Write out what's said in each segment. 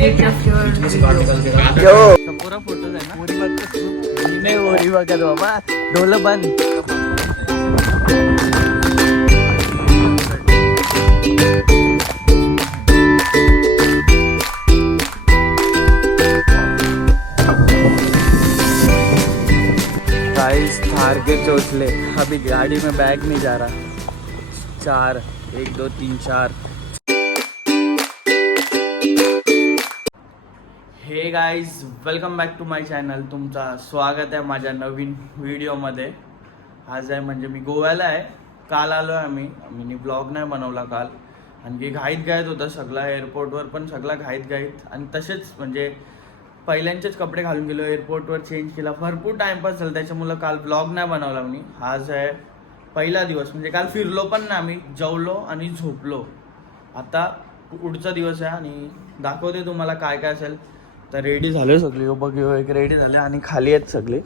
Switch off your यो पूरा photos आहे ना नाही ओरी बघत बाबा ढोल बंद गाइस थार के चोचले अभी गाड़ी में बैग नहीं जा रहा 4 1 2 3 4 hey guys welcome back to my channel तुमचा स्वागत आहे माझ्या नवीन व्हिडिओमध्ये. आज आहे म्हणजे मी गोव्याला आहे. काल आलो आहे मी ब्लॉग नाही बनवला काल आणखी घाईत होतं सगळं एअरपोर्टवर पण सगळं घाईत आणि तसेच म्हणजे पहिल्यांचेच कपडे घालून गेलो एअरपोर्टवर चेंज केला भरपूर टाइमपास झाला त्याच्यामुळं काल ब्लॉग नाही बनवला मी. आज आहे पहिला दिवस म्हणजे काल फिरलो पण नाही आम्ही जेवलो आणि झोपलो. आता पुढचा दिवस आहे आणि दाखवते तुम्हाला काय काय असेल. तर रेडी झाले सगळे यो बघ यो एक रेडी झाले आणि खाली आहेत सगळे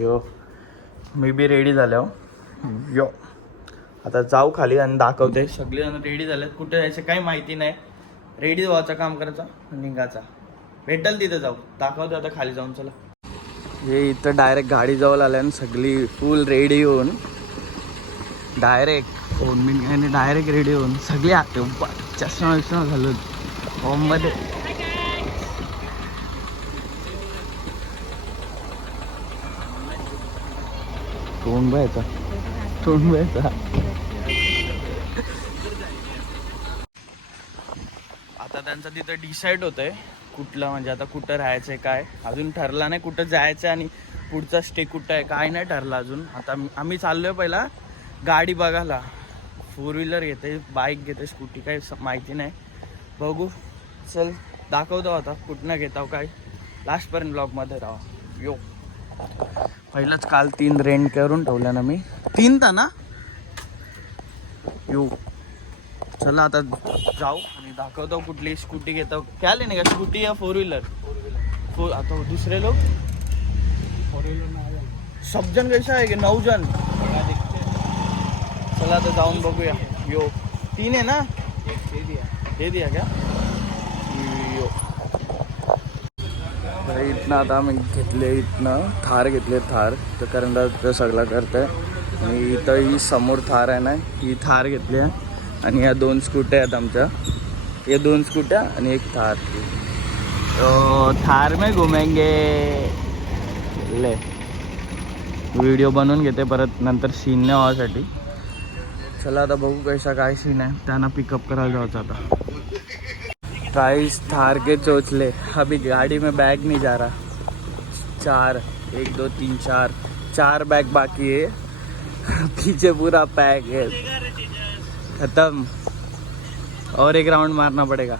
यो मी बी रेडी झालो यो. आता जाऊ खाली आणि दाखवते सगळेजण रेडी झालेत. कुठे जायचं काही माहिती नाही. रेडी व्हायचं काम करायचं निघायचा भेटल तिथे जाऊ दाखवतो आता खाली जाऊन. चला हे इथं डायरेक्ट गाडी जवळ आल्या आणि सगळी फुल रेडी होऊन डायरेक्ट फोन मी डायरेक्ट रेडी होऊन सगळे आते चष्मा विष्मा घालून होममध्ये तोंड बायचा आता त्यांचं तिथं डिसाईड होतंय कुठलं म्हणजे आता कुठं राहायचंय काय अजून ठरला नाही. कुठं जायचं आणि पुढचा स्टे कुठं आहे काय नाही ठरलं अजून. आता आम्ही चाललोय पहिला गाडी बघायला. 4 व्हीलर घेते बाईक घेते स्कूटी काही माहिती नाही बघू. चल दाखवतो आता कुठनं घेतो काय लास्टपर्यंत ब्लॉगमध्ये राहा यो. पहिलंच काल 3 रेंट करून ठेवल्या ना मी 3 था ना यो. चला आता जाऊ आणि दाखवतो कुठली स्कूटी घेतो. क्या लेने का स्कूटी या 4 व्हीलर आता दुसरे लोग 4 व्हीलर सब जन कैसा आहे 9 जन. चला आता जाऊन बघूया यो. 3 आहे ना दे दिया क्या यो. इथनं आता आम्ही घेतले इथनं थार घेतले थार तर कारण सगळं करतंय. आणि इथं ही समोर थार आहे ना ही थार घेतली आहे आणि या 2 स्कूट्या आहेत आमच्या. या 2 स्कूट्या आणि एक थार. तो थार में घुमेंगे ले व्हिडिओ बनवून घेते परत नंतर सीन नाही व्हायसाठी. चला आता बघू कैसा काय सीन आहे. त्यांना पिकअप करायला जायचं आता. गाइस थार के चोचले अभी गाड़ी में बैग नहीं जा रहा 4 1 2 3 4 बैग बाकी है. पीछे पूरा पैक है खत्म. और एक राउंड मारना पड़ेगा.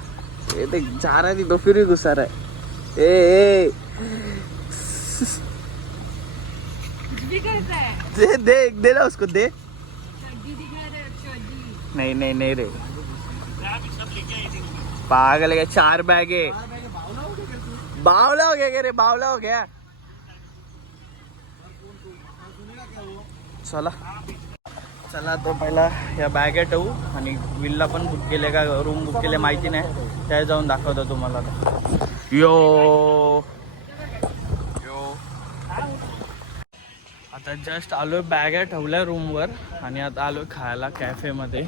ये देख जा रहा है तो फिर भी गुस्सा रहा है. ए दे ना उसको दे. नहीं रे पागल है. 4 बैग है. बावला हो गया रे बावला हो गया. चला तो पहिला या बॅगे ठेवू आणि विल्ला पण बुक केले का रूम बुक केले माहिती नाही त्या जाऊन दाखवतो तुम्हाला. यो आता जस्ट आलोय बॅगा ठेवल्या रूमवर आणि आता आलोय खायला कॅफेमध्ये.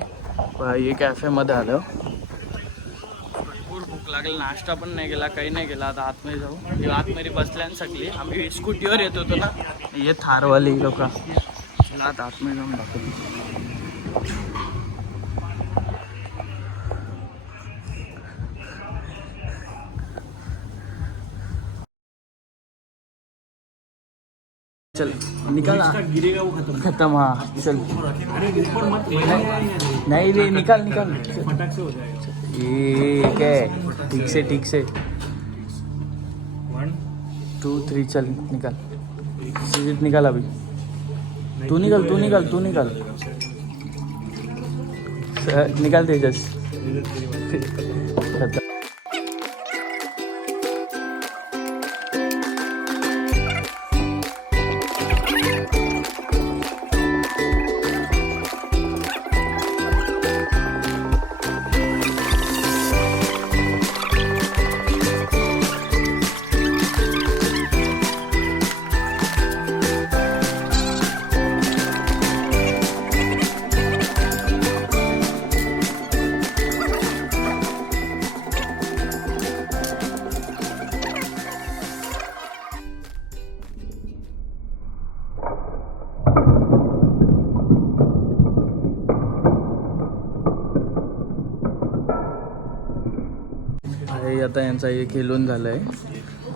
हे कॅफेमध्ये आलो. भरपूर भूक लागली. नाश्ता पण नाही केला काही नाही केला. आता आतमध्ये जाऊ. आतमध्ये बसल्यान सगळी आम्ही स्कूटीवर येत होतो ना हे थारवाली लोक. चला आता आतमध्ये जाऊन दाखवतो. चल निकल गिरेगा वो खत्म. हाँ चल नहीं रे निकल फटाक से हो जाएगा. ठीक है ठीक से 1 2 3 चल निकल अभी. तू निकल तेजस. फायनली आता यांचा हे खेळून झालंय.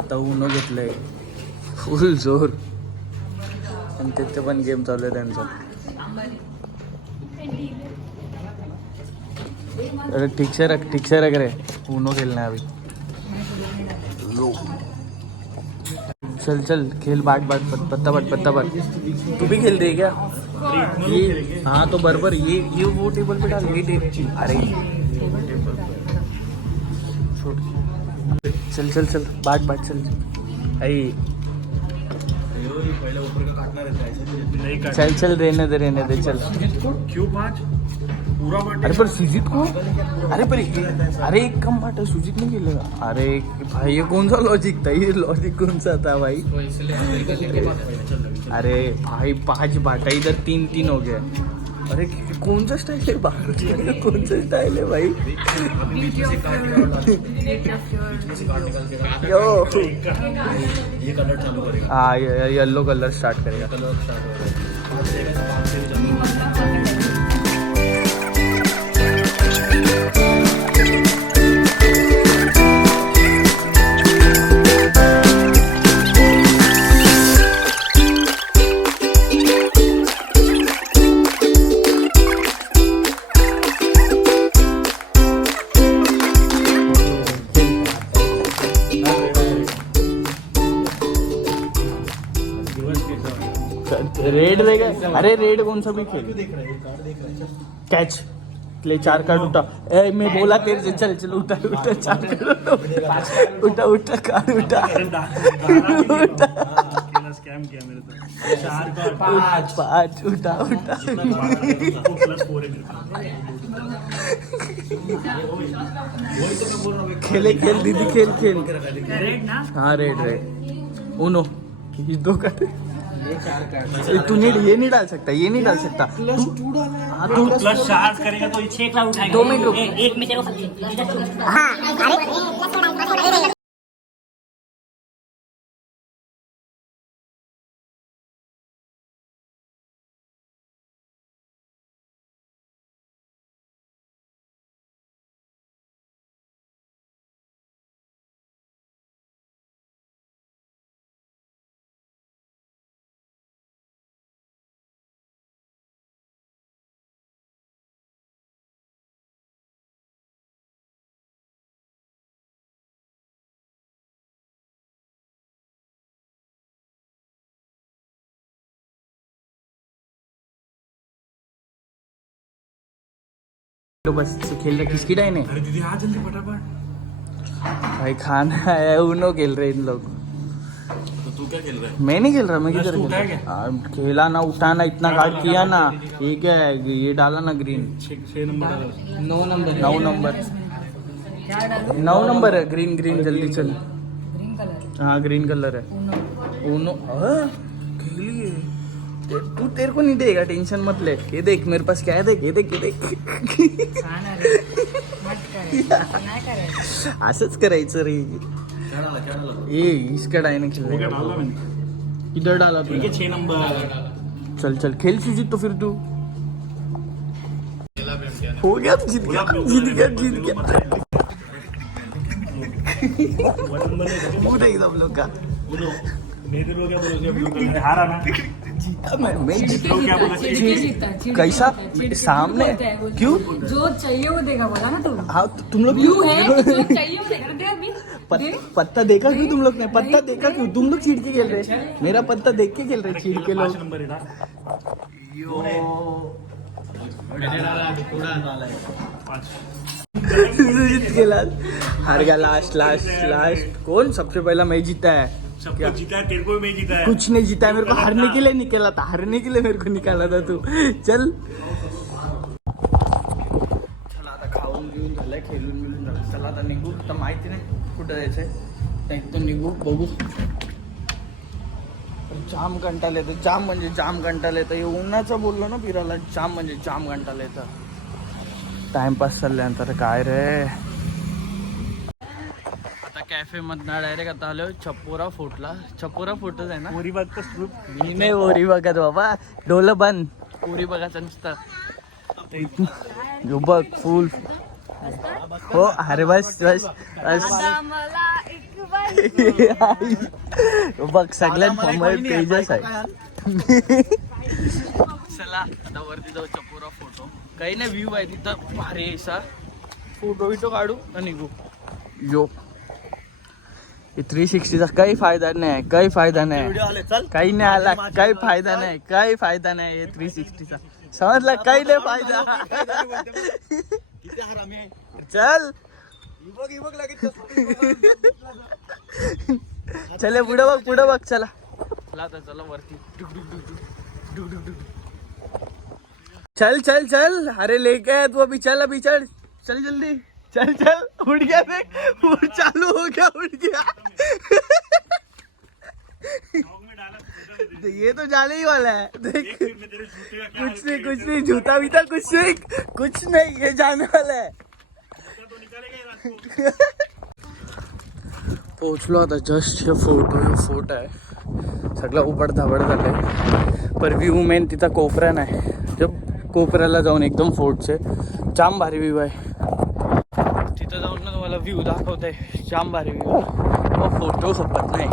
आता उनो घेतलंय फुल जोर आणि तिथे पण गेम चालू आहे त्यांचा. अरे ठीक से रख रे, उनो खेलना है अभी. चल चल खेल, बाट पत्ता बाट. तू भी खेल रही है क्या? ये हाँ तो बराबर ये वो टेबल पे डाल, ये अरे चल बाट चल. आई चल रहने दे चल. क्यों 5 पूरा बाट? अरे पर सुजीत को, अरे एक कम बाट है, सुजीत नहीं खेलेगा. अरे भाई ये कौन सा लॉजिक था, ये लॉजिक कौन सा था भाई? अरे भाई 5 बाट है, इधर 3 हो गया. अरे कौन सा स्टाइल है बाहर, कौन सा स्टाइल है भाई? यो ये कलर चालू करेगा. हाँ येलो कलर स्टार्ट करेगा. रेड देगा. अरे रेड कौन सा भी खेल. कैच ले 4 कार्ड उठा. ए मैं बोला तेरे से, चल उठा 4 कार्ड उठा कार्ड उठा. स्कैम किया मेरे साथ. 5 उठा. खेल दीदी खेल. हाँ रेड उनो ये 2 कार्ड. तू ये नहीं डाल सकता. तू प्लस चार्ज करेगा तो 6 लाख उठाएगा. 2 मिनट रुक. एक में तेरे को तो बस खेल रहे. किसकी डाइन है? अरे दीदी आ जल्दी फटाफट. भाई खाना है. उनो खेल रहे इन लोग. तो तू क्या खेल रहा है? मैं नहीं खेल रहा. मैं बस किधर तू खेल उठाया रहा? खेला ना, उठाना इतना कार्ड किया ना. ये क्या है, ये डाला ना ग्रीन. 6 नंबर डाला. 9 नंबर है. ग्रीन जल्दी चल. हाँ ग्रीन कलर है. उनो खेलिए. तू तेरे को नहीं देगा, टेंशन मत ले. ये देख मेरे पास क्या है, देख ये देख. असंच करायचं रे. क्या डाला? ये इसका डायने हो गया, डाला खेल. मैंने. इधर डाला ठीक है तूने. 6 नंबर. चल खेल सुजीत. तो फिर तू हो गया. जीत गया. 1 नंबर ने मूड है एकदम लोग का. बोलो मेरे लोग क्या बोलो, ब्लू कलर हारा ना. जीता मैं जीता. तो क्या बोला? कैसा सामने क्यों? जो चाहिए वो देगा, बोला ना तुम. हाँ तुम लोग ब्लू है, जो चाहिए वो देगा. दे अभी. पत्ता देखा क्यों तुम लोग ने? पत्ता देखा क्यों तुम लोग? चीड़ के खेल रहे. मेरा पत्ता देख के खेल रहे चीड़ के 5 लोग. नंबर है ना. जीत गेला. हार गया. लास्ट कौन? सबसे पहला मैं जीता है. सब कुछ जीता है, तेरे को भी मैं जीता है. कुछ नहीं जीता है. मेरे को हारने के लिए निकाला था. मेरे को निकाला था तू. चल आता खाऊन घेऊन झालंय, खेळून मिळून झालं. चला आता निघू. आता माहिती नाही कुठं जायचंय. इथून निघू, बघू. जाम कंटाळा येतं. जाम कंटाळा येतं. हे उन्हाचं बोललो ना फिरायला. जाम कंटाळा येतं. टाइमपास चालल्यानंतर काय रे. आता कॅफे मधनं डायरेक्ट आता आलो छपोरा फोर्टच आहे ना. पूरी बात का स्कूप. मी नाही ओरी बघत बाबा. डोलं बंद. ओरी बघायचं नुसतं. बघ फुल हो अरे बस बस बस आता मला एक बाई- बघ सगळ्यात फॉर्मल पेजेस आहे. चला आता वरती जाऊ चपोरा फोटो काही नाही व्ह्यू आहे तिथं भारी असा फोटो बिटो काढू आणि निघू. यो 360चा काही फायदा नाही, काही फायदा नाही, काही नाही आला, काही फायदा नाही, काही फायदा नाही हे 360चा समजला, काही नाही फायदा. चल चले पुढे बघ, पुढे बघ. चला चला वरती. चल चल चल, अरे लेके आया तू अभी, चल अभी चल, चल जल्दी चल चल. उठ गया देख, उठ चालू हो गया, उठ गया. ये तो जाने ही वाला है देख. कुछ नहीं कुछ नहीं, जूता भी था कुछ नहीं, ये जाने वाला है. पोहोचलो आता जस्ट. हे फोर्ट आहे सगळं उबड धाबड झालंय, पर व्ह्यू मेन तिथं कोपऱ्या नाही. जब कोपऱ्याला जाऊन एकदम फोर्टचे जाम भारी व्ह्यू आहे. तिथं जाऊन ना तुम्हाला व्ह्यू दाखवत आहे, जाम भारी व्ह्यू. मग फोटो खपत नाही.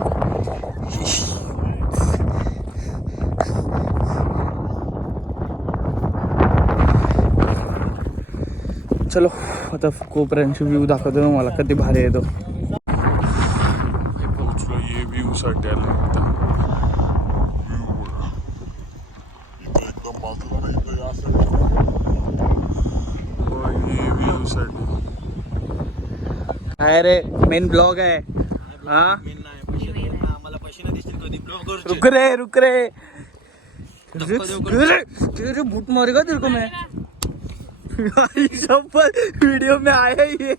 चलो आता कोपऱ्यांची व्ह्यू दाखवतो तुम्हाला कधी भारी येतो. पोहोचलो ये व्ह्यू साठी आलो इथं एकदम बाजूला नाही इथं या ये व्ह्यू साठी. काय रे मेन ब्लॉग आहे हा. रुक रे तेरे बूट मारेगा तेरे को मैं. सब वीडियो में आया ही है.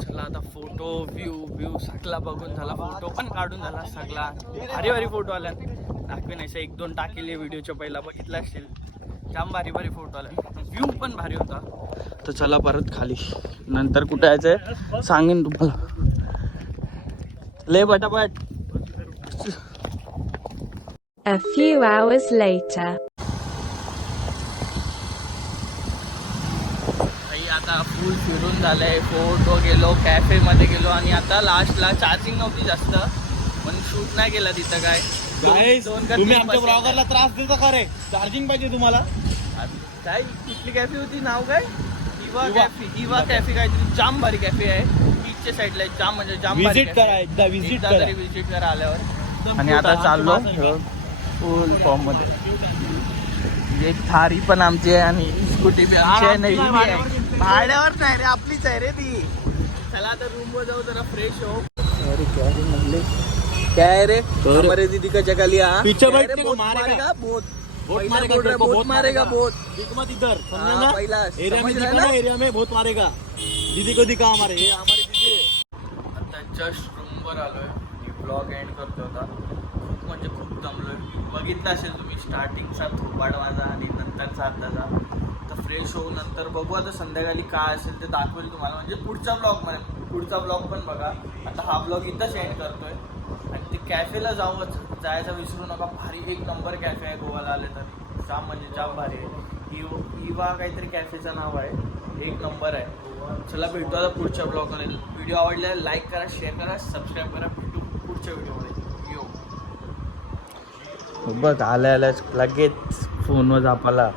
चला आता फोटो व्ह्यू सगळा बघून झाला, फोटो पण काढून झाला सगळा. भारी भारी फोटो आल्या, दाखवे नाही 1-2 टाकेले व्हिडिओच्या पहिला बघितला असतील. जाम भारी भारी फोटो आले, व्ह्यू पण भारी होता. तर चला परत खाली, नंतर कुठे यायचंय सांगेन तुम्हाला. ले पटापट. A few hours later. आता फुल फिरून झालंय, फोर्ट गेलो, कॅफे मध्ये गेलो आणि आता लास्टला चार्जिंग नव्हती जास्त पण शूट नाही केला तिथं. काय तुम्ही आमच्या ब्लॉगरला त्रास देता का रे? चार्जिंग पाहिजे तुम्हाला. काय कुठली कॅफे होती, नाव काय? इवा कॅफे काहीतरी जाम भारी कॅफे आहे, बीचच्या साईडला आहे. जाम म्हणजे जाम भारी विजिट करा, एकदा विजिट करा. विजिट करा आल्यावर. आणि आता चाललो फुल फॉर्म मध्ये. एक थारी पण आमची आहे आणि स्कूटी बी आमची आहे. नाही भाड्यावर नाही रे, आपलीच आहे रे ती. चला आता रूम वर जाऊ, जरा फ्रेश हो. अरे क्या रे म्हणले, क्या है रे हमारे दीदी का जगह लिया. पीछे बैठ के बहुत मारेगा, बहुत बहुत मारेगा बहुत. दिख मत इधर, समझा हाँ, ना? पहिला एरिया में समझ रहा दिखा ना? ना, एरिया में बहुत मारेगा. दीदी को दिखा हमारे, ये हमारी दीदी है. आता जस्ट रूमवर आलोय. ब्लॉग एंड करतो होता. खूप म्हणजे खूप दमलोय. बघितलं असेल तुम्ही स्टार्टिंगचा थोपाड माझा आणि नंतरचा आताचा. तर फ्रेश होऊ नंतर बघू आता संध्याकाळी काय असेल ते दाखवेल तुम्हाला, म्हणजे पुढचा ब्लॉग पण बघा. आता हा ब्लॉग इथंच एंड करतोय. आणि ते कॅफेला जायचं विसरू नका. भारी एक नंबर कॅफे आहे, गोव्याला आले तर जाम म्हणजे जाम भारी आहे. इवा काहीतरी कॅफेचं नाव आहे, एक नंबर आहे. चला भेटू आता पुढच्या ब्लॉगमध्ये. व्हिडिओ आवडल्यास लाईक करा, शेअर करा, सबस्क्राईब करा. भेटू पुढच्या व्हिडिओमध्ये. यो बघ आल्याच लगेच फोनवर झापाला.